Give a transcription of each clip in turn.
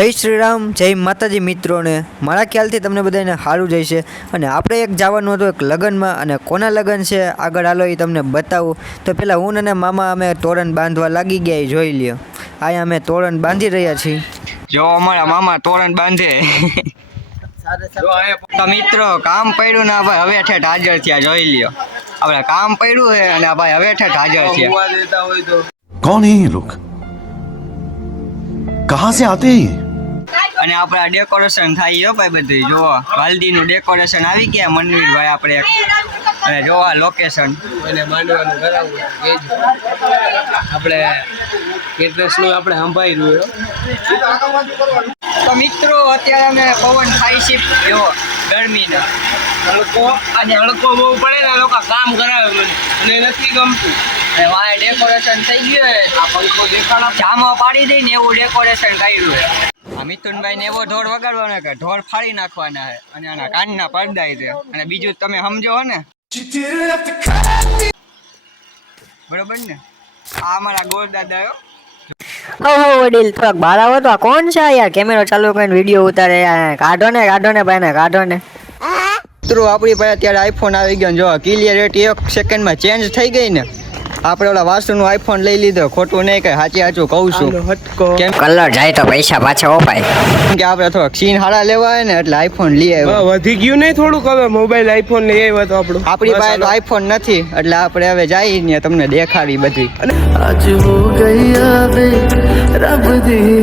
જય શ્રી રામ જય માતાજી મિત્રોને. મારા ખ્યાલથી તમને બધાને સારું જઈશે અને આપણે એક જવાનું હતું એક લગ્નમાં અને કોના લગ્ન છે? આગળ હાલો એ તમને બતાવું. તો પહેલાં હું અને મામા અમે તોરણ બાંધવા લાગી ગયા એ જોઈ લ્યો. અહીંયા અમે તોરણ બાંધી રહ્યા છીએ. જો અમારા મામા તોરણ બાંધે. તો મિત્રો કામ પડ્યું ને ભાઈ હવે ઠેઠ હાજર થયા જોઈ લ્યો. આપણે કામ પડ્યું છે અને ભાઈ હવે ઠેઠ હાજર થયા. કોણ હે લોક? કહાં સે આતે હૈ અને આપણા ડેકોરેશન થાય હો ભાઈ બધું જુઓ હલ્દીનું ડેકોરેશન આવી ગયા મનવીરભાઈ આપણે. એક. અને જોવા લોકેશન અને માંડવાનું કરાવવું આપણે કેટરસનું આપણે સંભાળી રહ્યું તો મિત્રો અત્યારે અમે પવન ખાઈ છીએ જો ગરમીના. હળકો. આ તડકો બહુ પડે ને લોકો કામ કરાવે મને. અને નથી ગમતું. અને વાંહે ડેકોરેશન થઈ ગયું છે. આ પંખો દેખાડો. જામો પાડી દઈને એવું ડેકોરેશન કર્યું છે. આ મિથુનભાઈ ને એવો ઢોર વગાડવાનો કે ઢોર ફાડી નાખવાના છે અને આના કાનના પડદા છે. અને બીજું તમે સમજો ને. બરોબર ને? આ અમારા ગોર દાદા ઓહો વડીલ થોડાક બહાર આવો તો. આ કોણ છે યાર કેમેરો ચાલુ કરીને વીડિયો ઉતારે. કાઢો ને કાઢો ને ભાઈ ને કાઢો ને. મિત્રો આપણી પાસે અત્યારે આઈફોન આવી ગયો ને જો ક્લિયરિટી એક સેકન્ડમાં ચેન્જ થઈ ગઈ ને. આપણે ઓલા વાસણનું આઈફોન લઈ લીધો ખોટું નહીં કઈ સાચી સાચું કહું છું. કેમ? કલર જાય તો પૈસા પાછા અપાય કે આપણે થોડા ક્ષીણ હાડા લેવા હોય ને એટલે આઈફોન લઈ આવ્યો. વધી ગયું નહીં થોડુંક હવે? મોબાઈલ આઈફોન લઈ આવ્યો તો આપણો. આપણી પાસે તો આઈફોન નથી એટલે આપણે હવે જઈ ને તમને દેખાડી બધી. આજ હો ગયા બે રબ દી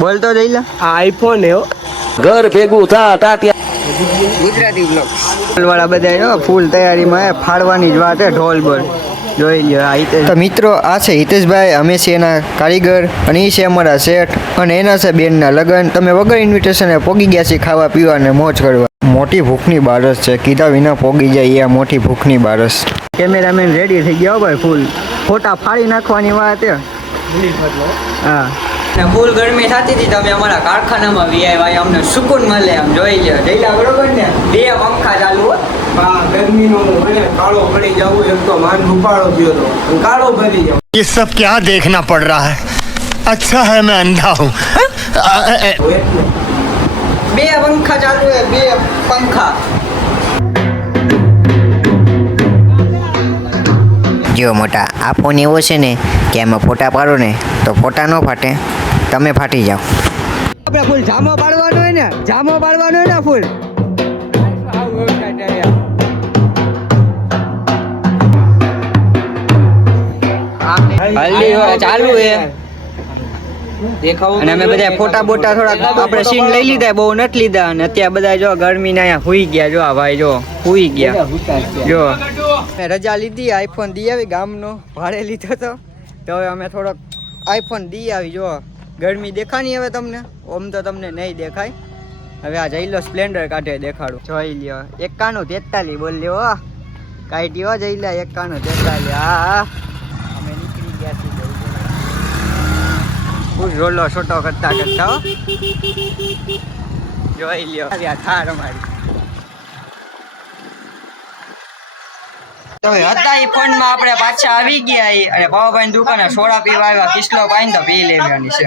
બોલતો જઈલા આઈફોન એવો ઘર ભેગું થા તાટિયા ગુજરાતી બ્લોગ વાળા બધા જો ફૂલ તૈયારીમાં ફાડવાની જ વાત છે ઢોલ બોલ. જોઈ લ્યો તો મિત્રો આ છે હિતેશભાઈ અમે છીએ એના કારીગર અને એ છે અમારા શેઠ અને એના છે બેનના લગ્ન. તમે વગર ઇન્વિટેશને પોગી ગયા છે ખાવા પીવા અને મોજ કરવા. મોટી ભૂખની બારસ છે કીધા વિના પોગી જાય એ આ મોટી ભૂખની બારસ. કેમેરામેન રેડી થઈ ગયા ભાઈ ફૂલ ફોટા ફાડી નાખવાની વાત હા. ને ફૂલ ગરમી થતી હતી તમે અમારા કારખાનામાં વી આવ્યા અમને સુકૂન મળે આમ જોઈ લ્યો જઈલા બરોબર ને બે પંખા ચાલુ હો. આ ગરમીનો મને કાળો પડી જવું એક તો માન રૂપાળો થયો તો અને કાળો ભરી જાવ ये सब क्या देखना पड़ रहा है अच्छा है मैं अंधा हूँ બે પંખા ચાલુ હે બે પંખા જો મોટા આ ફોન એવો છે ને કે એમાં ફોટા પાડો ને તો ફોટા ન ફાટે તમે ફાટી જાઓ. આપણે ફૂલ જામો પાડવાનો હોય ને જામો પાડવાનો હોય ને ફૂલ. હલ્દી ચાલુ હે અને અમે બધા ફોટા બોટા થોડા આપણે સીન લઈ લીધા બહુ નથી લીધા. અને અત્યારે બધા જો ગરમીના અહીંયા હુઈ ગયા જો આ ભાઈ જો હુઈ ગયા. જો. મેં રજા લીધી આઈફોન દી આવી ગામનો. ભાડે લીધો તો. તો હવે અમે થોડોક આઈફોન દી આવી જો. ગરમી દેખાની હવે તમને? ઓમ તો તમને નહીં દેખાય. હવે આ જઈ સ્પ્લેન્ડર કાઢે દેખાડું. જોઈ લ્યો. એકાણું તેતાલી બોલ લ્યો કાઢી હો જઈ લે એકાણું તેતાલી. હા અમે નીકળી ગયા છીએ ફૂલ રોલો છોટો કરતા કરતા જોઈ લ્યો. થાર અમારી. તો હતા એ ફોનમાં આપણે પાછા આવી ગયા એ અને પાવભાઈ દુકાને સોડા પીવા આવ્યા કિસ્લો પાઈ તો પી લેવાની છે.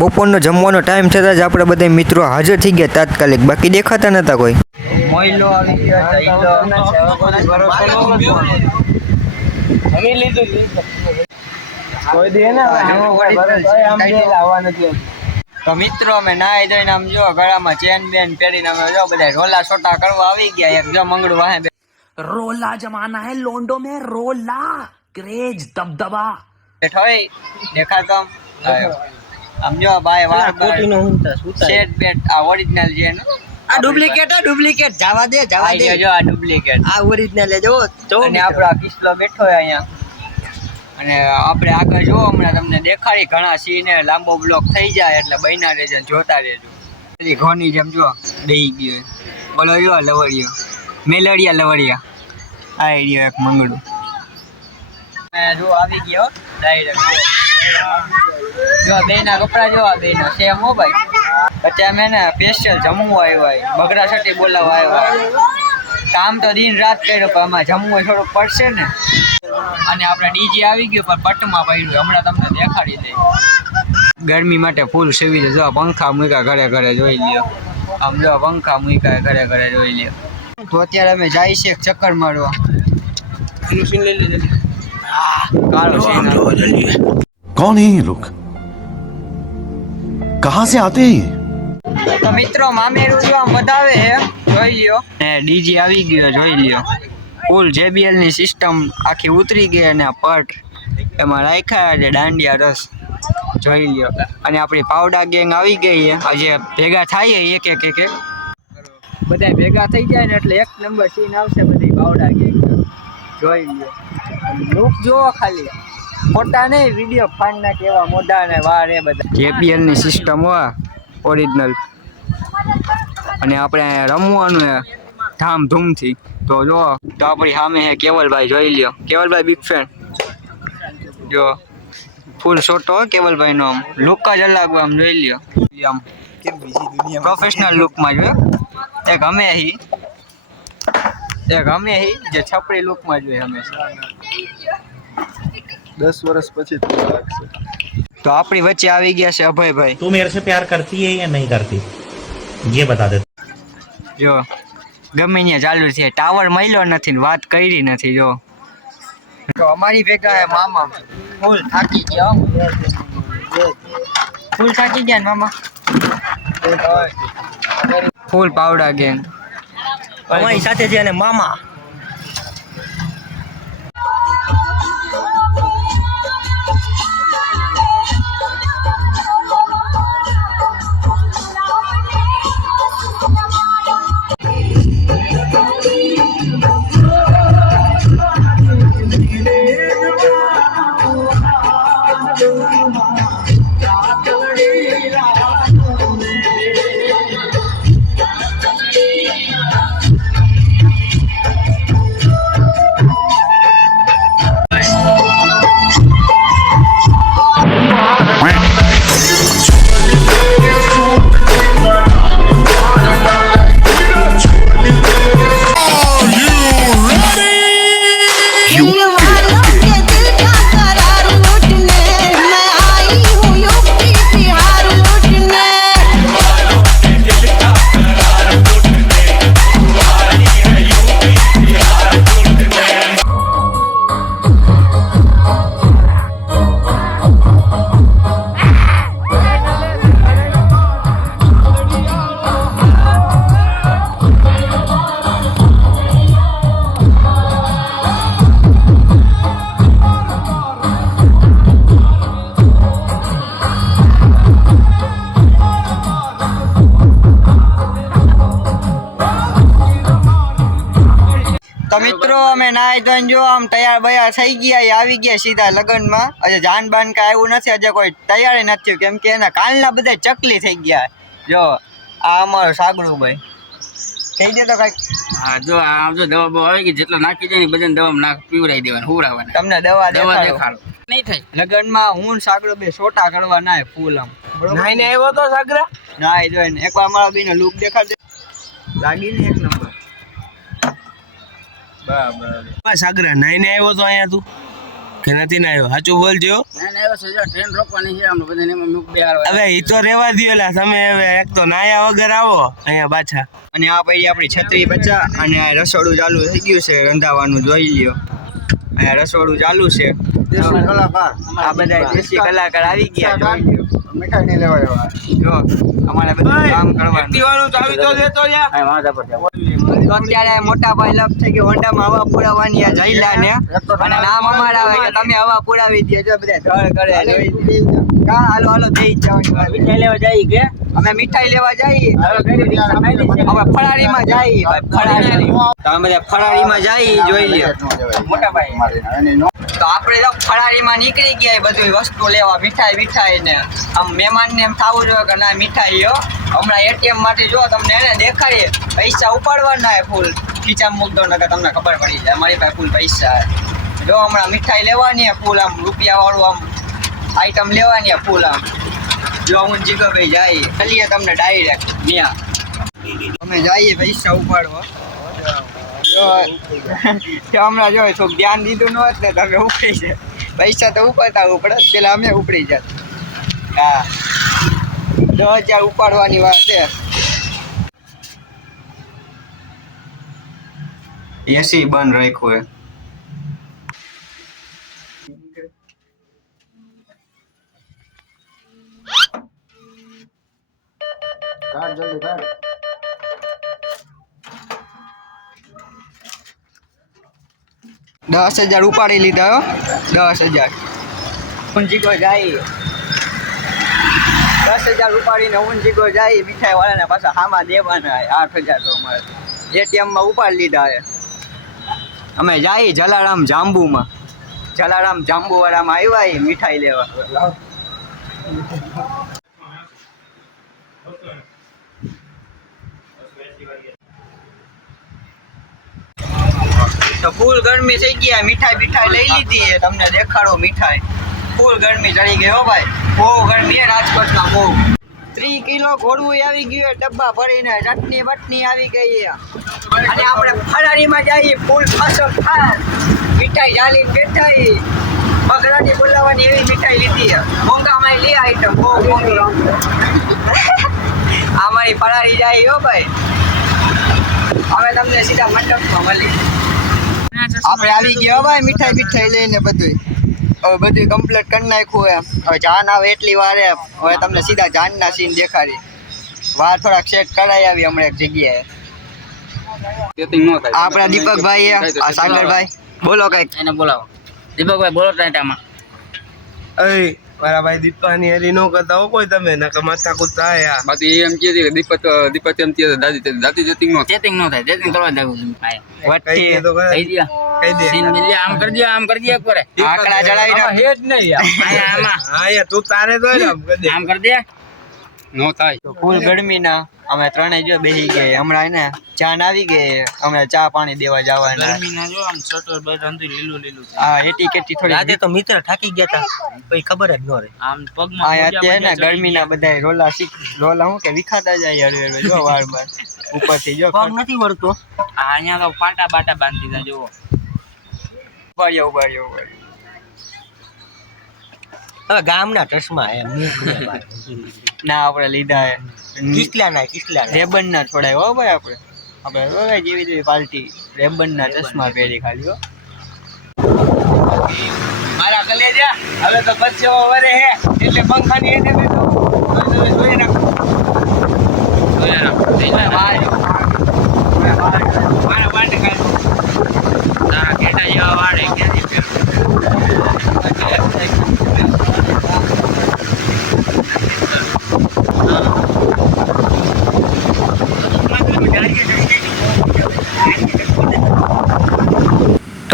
બપોરનો જમવાનો ટાઈમ થતાં જ આપણે બધા મિત્રો હાજર થઈ ગયા તાત્કાલિક. બાકી દેખાતા નતા કોઈ. મોઈલો આવી ગયો જમી લીધું. કોઈ દે ને આવવા નથી. તો મિત્રો અમે નાહી ધોઈને આમ જો ગળામાં ચેન બેન પહેરીને અમે જો બધા રોલા છોટા કરવા આવી ગયા. એક જો મંગળું વાહે રોલા જમાના હે લોન્ડો મે રોલા. ક્રેજ દબદબા. બેઠો દેખા તમ આમ જો ભાઈ વાર કોટી નો હુંતા સુતા સેટ બેટ આ ઓરિજિનલ છે ને આ ડુપ્લિકેટ આ ડુપ્લિકેટ જવા દે જવા દે. જો આ ડુપ્લિકેટ આ ઓરિજિનલ જો જો અને આપણો કિસ્સો બેઠો અહીંયા. અને આપણે આગળ જો, હમણાં તમને દેખાડી ઘણા સીને લાંબો બ્લોક થઈ જાય એટલે બન્યા રહેજો જોતા રહેજો. પછી ઘોની જેમ જો દઈ ગયો બોલો જો લવડિયો મેલડિયા લવડિયા આ રહ્યો એક મંગળું. જો આવી ગયો ડાયરેક્ટ જો બેના કપડા જો, આ સેમ હો પછી અમે ને સ્પેશિયલ જમવું આવ્યા બગડા સટી બોલાવવા આવ્યા. કામ તો દિન રાત કર્યો, પણ આમાં જમવું થોડુંક પડશે ને. અને આપણે ડીજે આવી ગયો પણ પટમાં પડ્યું હમણાં તમને દેખાડી દે ગરમી માટે ફૂલ સેવી જો પંખા મૂક્યા ઘરે ઘરે જોઈ લ્યો. આમ જો પંખા મૂક્યા ઘરે ઘરે જોઈ લ્યો. તો અત્યારે અમે જાય છે ચક્કર મારવા. કોણ હે લોક? કહા સે આતે હે? તો મિત્રો મામેરું જો આમ વધાવે જોઈ લ્યો. ને ડીજે આવી ગયો જોઈ લ્યો. ફૂલ જેબીએલની ની સિસ્ટમ આખી ઉતરી ગઈ અને આ પટ એમાં રાખ્યા છે દાંડિયા રસ જોઈ લ્યો. અને આપણી પાવડા ગેંગ આવી ગઈ આજે ભેગા થાય એક એક એક એક. બધા ભેગા થઈ જાય ને એટલે એક નંબર સીન આવશે બધી પાવડા ગેંગ. જોઈ લ્યો. લુક જોવો ખાલી. ફોટા નહીં વીડિયો ફાંડના કેવા મોઢા ને વાર એ બધા. JBL ની સિસ્ટમ હોય ઓરિજિનલ અને આપણે રમવાનું ધામધૂમથી. તો જો તો આપણી સામે હે કેવલભાઈ જોઈ લ્યો કેવલભાઈ બિગ ફેન જો ફૂલ શોટો હો કેવલભાઈનો આમ લુક જ અલગ આમ જોઈ લ્યો ઈ આમ પ્રોફેશનલ લુકમાં જો એક અમે હી એક અમે હી જે છપરી લુકમાં જોઈએ હંમેશા દસ વર્ષ પછી તો લાગશે તો આપણી વચ્ચે આવી ગયા છે અભયભાઈ तू मेरे से प्यार करती है या नहीं करती ये बता दे જો ગમે ત્યાં ચાલુ છે. ટાવર મળ્યો નથી ને વાત કરી નથી જો. તો અમારી ભેગા હે મામા. ફૂલ થાકી ગયા ફૂલ થાકી ગયા ને મામા? ફૂલ પાવડા ગેંગ. અમારી સાથે છે અને મામા. Yeah. અમે જો આમ તૈયાર બૈયાર થઈ ગયા એ આવી ગયા સીધા લગ્નમાં. હજી જાન બાન કાંઈ આવ્યું નથી હજી કોઈ તૈયાર નથી થયું. કેમ કે એના કાલના બધા ચકલી થઈ ગયા. જો આ અમારો સાગડું ભાઈ થઈ દે તો કાંઈક હા જો આ જો દવા બવા આવી ગઈ જેટલા નાખી જાય ને બધાને દવા નાખ પીવડાવી દેવાનું હુવડાવવાના. તમને દવા દવા દેખાડો. નહીં થાય લગ્નમાં હું ને બે સોટા કરવા ના ફૂલ આમ. નાઈને આવ્યો તો સાગરા? નાઈ જોઈને. એકવાર અમારા બેનો લુક દેખાડ દે. લાગીને એક નંબર. બરાબર. સાગરા નાઈને આવ્યો તો અહીંયા તું? કે નથી ના આવ્યો? સાચું બોલજો ના ના એવા છે જો ટ્રેન રોકવાની છે આમને બધાને મૂક બે હવે એ તો રેવા દ્યો તમે હવે એક તો નાયા વગર આવો અહીંયા પાછા. અને આ પડી આપણી છત્રી બચ્ચા અને આ રસોડું ચાલુ થઈ ગયું છે રંધાવાનું જોઈ લ્યો. અહીંયા રસોડું ચાલુ છે. આ બધા દેશી કલાકાર આવી ગયા મીઠાઈ નહીં લેવા જો અમારે બધું કામ કરવાનું. ચાવી તો દેતો યાર તો અત્યારે મોટા ભાઈ લપ થઈ ગયો. હોન્ડામાં હવા પુરાવાની આ જઈલા ને અને નામ અમારા આવે કે તમે હવા પુરાવી દેજો બધા ધડ કરે જોઈ કા હાલો હાલો જઈ જ મીઠાઈ લેવા જઈ કે? અમે મીઠાઈ લેવા જઈએ. હવે ફરાળી તો અમે બધા ફરાળીમાં જઈએ જોઈ લ્યો. મોટા ભાઈ. તો આપણે તો ફરાળીમાં નીકળી ગયા બધી વસ્તુ લેવા મીઠાઈ મીઠાઈ ને. આમ મહેમાનને એમ થવું જોઈએ કે ના મીઠાઈ લ્યો હમણાં એટીએમ માટે જો તમને એને દેખાડીએ. પૈસા ઉપાડવાના હે ફૂલ. ખીચા મૂકતો નકર તમને ખબર પડી જાય. મારી પાસે ફૂલ પૈસા જો હમણાં મીઠાઈ લેવાની ફૂલ આમ રૂપિયા વાળું આમ આઈટમ લેવાની ફૂલ આમ. જો હું જીગરભાઈ જાય, ચલીએ તમને ડાયરેક્ટ ત્યાં અમે જઈએ પૈસા ઉપાડવા. જો હમણાં જો, થોડુંક ધ્યાન દીધું ન હોત ને તમે ઉપડી જાય પૈસા તો ઉપાડતા ઉપડે પેલા અમે ઉપડી જાત હા. દસ હજાર ઉપાડવાની વાત છે. એસી બંધ રાખ્યું કાઢ, જલ્દી કાઢ. દસ હજાર ઉપાડી લીધા દસ હજાર. ઊંચીકો જાય. દસ હજાર ઉપાડીને ઊંચીકો જાય મીઠાઈ વાળાને પાછા હામાં દેવાના આઠ હજાર તો અમારે એટીએમમાં ઉપાડી લીધા હે અમે જાય જલારામ જાંબુમાં. જલારામ જાંબુવાળામાં આવ્યા મીઠાઈ લેવા. તો ફૂલ ગરમી થઈ ગયા મીઠાઈ બીઠાઈ લઈ લીધી છે. તમને દેખાડો મીઠાઈ. ફૂલ ગરમી ચડી ગઈ હો ભાઈ. બહુ ગરમી રાજકોટમાં, બહુ. ત્રી કિલો ઘોડવું આવી ગયું ડબ્બા ભરીને ચટણી બટની આવી ગઈ અને આપણે ફરારીમાં જઈએ, ફૂલ ફાસો ફાસ મીઠાઈ ચાલી બેઠાઈ. બગડાની બોલાવાની એવી મીઠાઈ લીધી મોંઘામાં લે આઈટમ બહુ મોંઘી. અમારી ફરારી જાય હો ભાઈ. હવે તમને સીધા મંડપમાં મળી. આપણે આવી ગયા ભાઈ મીઠાઈ મીઠાઈ લઈને બધું હવે બધું કમ્પ્લીટ કરી નાખ્યું એમ. હવે જાન આવે એટલી વાર એમ. હવે તમને સીધા જાનના સીન દેખાડી. વાર થોડાક સેટ કરાવી આવી હમણાં એક જગ્યાએ. આપણા દીપકભાઈ એ, સાગરભાઈ. બોલો કંઈક. એને બોલાવો. દીપકભાઈ બોલો ટાઈટામાં અય મારા ભાઈ દીપાની હરી નો કરતા હો કોઈ તમે નકર માથા કૂદ થાય બાકી એમ કહે છે કે દીપક દીપક એમ કહે છે દાદી દાદી જતી નો ચેતિંગ નો થાય ચેતિંગ કરવા જવું ભાઈ દે તો. કહી દે. કઈ દે. સીન મિલ આમ કરી દે આમ કરી દે એક વાર ના જણાવી નાખ. આયા આમાં. હા યાર તું તારે તો આમ કરી દે. આમ કરી દે. નો થાય. તો ફૂલ ગરમીના અમે ત્રણે જો બેસી ગયા. હમણાં એને ચા આવી ગઈ. હમણાં ચા પાણી દેવા જવાના. ગરમીના જો આમ સટર બધા લીલું લીલું હા એટી કેટી થોડી તો મિત્ર થાકી ગયા હતા પછી ખબર જ ન રહે. આમ પગમાં આ અત્યારે ને ગરમીના બધા રોલા શીખ રોલા હું કે વિખાતા જાય હળવે હળવે જો વાર વાર ઉપરથી જો પગ નથી વળતો. આ અહીંયા તો પાટા બાટા બાંધી દીધા જુઓ. ઉભાર્યો ઉભાર્યો ઉભાર્યો. હવે ગામના ચશ્મા એમ. ના આપણે લીધા હે કિસલા ના કિસલા રેબન ના છોડાય હો ભાઈ આપણે આપણે હવે જેવી જેવી પાલટી. રેબન ના ચશ્મા પહેરી ખાલી હો. મારા કલેજા હવે તો બચ્ચો વરે હે. એટલે એને જોઈ રાખો. જોઈ રાખો. મારા માટે કાઢો. તારા ઘેટા જેવા વાળ ક્યાંથી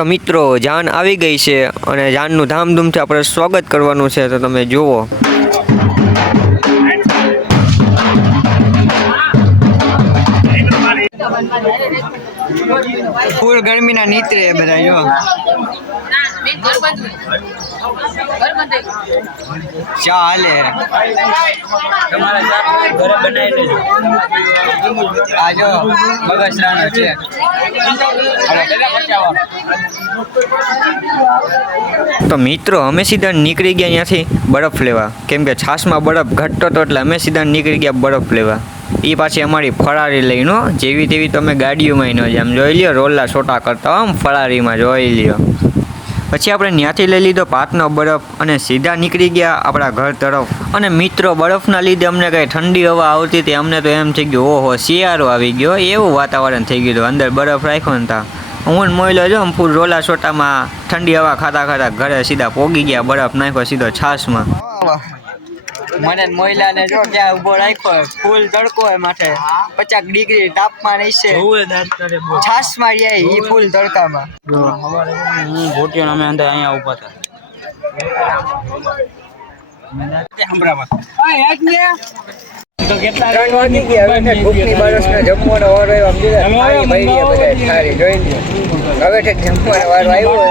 તો મિત્રો, જાન આવી ગઈ છે અને જાનનું ધામધૂમથી આપણે સ્વાગત કરવાનું છે, તો તમે જુઓ. ફૂલ ગરમીના નીતરે બધા, જો. તો મિત્રો, અમે સીધા નીકળી ગયા ત્યાંથી બરફ લેવા. કેમ કે છાશમાં બરફ ઘટતો હતો એટલે અમે સીધા નીકળી ગયા બરફ લેવા. એ પાછી અમારી ફરારી લઈનો. જેવી તેવી તમે ગાડીઓમાં ન આમ જોઈ લ્યો રોલા છોટા કરતા આમ ફરારીમાં, જોઈ લ્યો. પછી આપણે ત્યાંથી લઈ લીધો પાતનો બરફ અને સીધા નીકળી ગયા આપણા ઘર તરફ. અને મિત્રો, બરફના લીધે અમને કંઈ ઠંડી હવા આવતી હતી. અમને તો એમ થઈ ગયું, ઓહો, શિયાળો આવી ગયો. એવું વાતાવરણ થઈ ગયું હતું. અંદર બરફ રાખ્યો ને તા હું ને મોઈલો જો ફૂલ રોલા છોટામાં ઠંડી હવા ખાતા ખાતા ઘરે સીધા પોગી ગયા, બરફ નાખ્યો, સીધો છાશમાં. મને મોઈલાને જો ક્યાં ઊભો રાખ્યો ફૂલ તડકો હોય માથે. પચાસ ડિગ્રી તાપમાન હશે છાશમાં રહ્યા ઈ ફૂલ તડકામાં. હું ઘોટ્યો અમે અંદર અહીંયા ઊભા હતા ત્રણ વાગી ગયા હવે ભૂખની બારસને જમવાનો વાર આવ્યો જોયું જોઈ હવે જમવાનો વારો આવ્યો.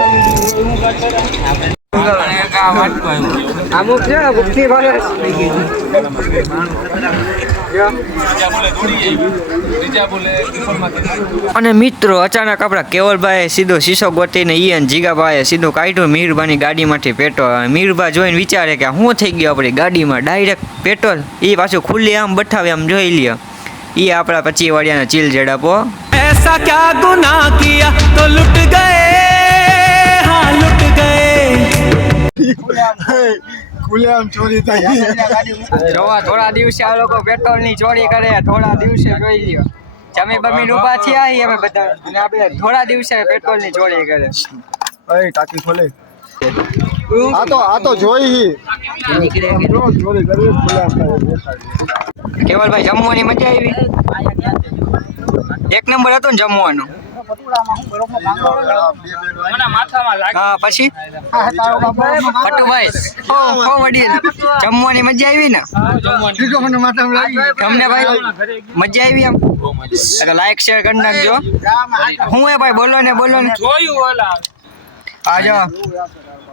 અને મિત્રો અચાનક આપણા કેવલભાઈ સીધો શીશો ગોતીને ઈ અને જીગાભાઈએ સીધો કાઢ્યો મીરબાની ગાડીમાંથી પેટ્રોલ મીરબા જોઈને વિચારે કે શું થઈ ગયો આપણી ગાડીમાં? Direct petrol. એ પાછું ખુલ્લી આમ બઠાવે આમ જોઈ લ્યો. એ આપણા પછી વાળિયાના ચીલ જડાપો. એસા ક્યા ગુના કિયા તો લુટ ગયે હા લુટ ગયે ખુલ્લેઆમ ચોરી થઈ. જોવા થોડા દિવસે આ લોકો પેટ્રોલની ચોરી કરે થોડા દિવસે જોઈ લ્યો. જમી બમી ઊભા થયા અહીં અમે બધા. થોડા દિવસે પેટ્રોલની ચોરી કરે. ભાઈ ટાંકી ખોલે. આ તો આ તો જોઈ કેવલભાઈ જમવાની મજા આવી? એક નંબર હતો ને જમવાનું. હા પછી? પટુભાઈ હો હો વડીલ. જમવાની મજા આવી ને? તમને ભાઈ મજા આવી એમ? લાઈક શેર કરી નાખજો. હું એ ભાઈ બોલો ને બોલો ને. આ જો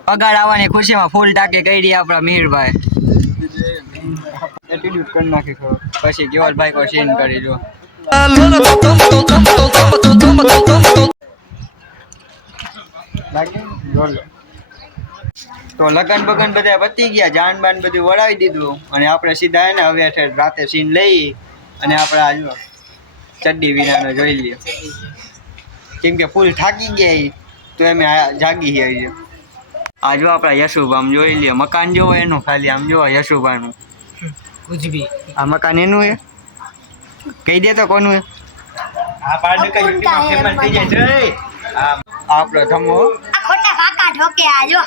પગાર આવવાની ખુશીમાં ફૂલ ટાંકી કરી આપણા મીરભાઈ એટીટ્યુડ કરી નાખી ખરો. પછી કેવલભાઈ કોઈ સીન કરી જો. તો લગન બગન બધા પતી ગયા જાન બાન બધું વળાવી દીધું અને આપણે સીધા એને હવે રાતે સીન લઈ અને આપણે આજુ ચડ્ડી વિનાનો જોઈ લઈએ કેમ કે ફૂલ થાકી ગયા તો એમ જાગી ગયા આ જો આપણા યશુભામ જોઈ લઈએ મકાન જોવો એનું ખાલી આમ જોવો યશુભાનું. આ મકાન એનું હે? કહી દે તો કોનું હે આપણો આ ખોટા કાકા આ જો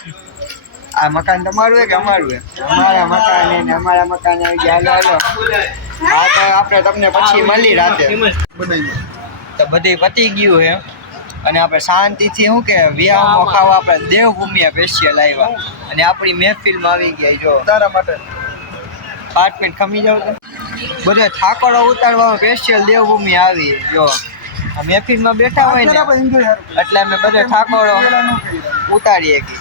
આ મકાન તમારું હે કે અમારું હે? અમારા મકાન ને અમારા મકાન આવી ગયા હાલો હા તો આપણે તમને પછી મળી રાતે. તો બધે પતી ગયું હે અને આપણે શાંતિથી શું કે વિયામાં ખાવા આપણે દેવભૂમિયા સ્પેશિયલ આવ્યા. અને આપણી મહેફિલમાં આવી ગયા જો. તારા માટે. પાંચ મિનિટ ખમી જાવ તો? બધો થાકડો ઉતારવામાં સ્પેશિયલ દેવભૂમિ આવી જો. મહેફિલમાં બેઠા હોય ને એટલે અમે બધે થાકડો ઉતારીએ કે